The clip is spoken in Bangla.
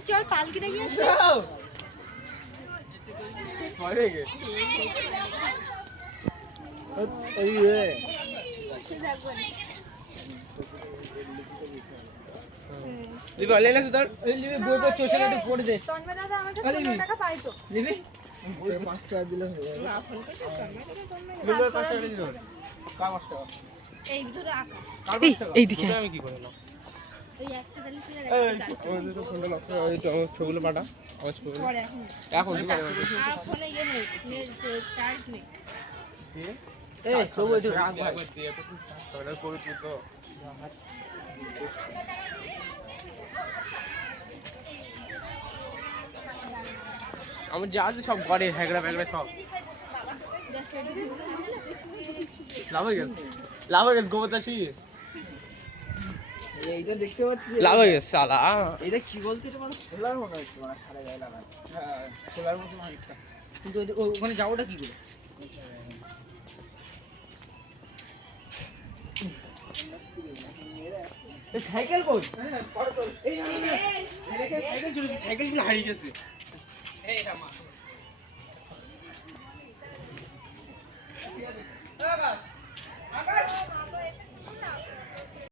চল পালকি দেখি আসি। ছবিগুলো পাঠা আমার ছবিগুলো এখন আমার যা আছে সব ঘরে হ্যাগড়া ফ্যাগড়া সব লাভ হয়ে গেছে গোবর চাষিস এইটা দেখতে পাচ্ছি লাভ হয়ে গেছে সালা এটা কি বলতে এটা মানে সোলার মনে হচ্ছে মানে সারা গায়ে লাগানো হ্যাঁ সোলার মতো অনেকটা কিন্তু ওখানে যাবোটা কি করে সাইকেল কই হ্যাঁ পড়ো তো এই সাইকেল চলেছে সাইকেল হারিয়ে গেছে এই রামা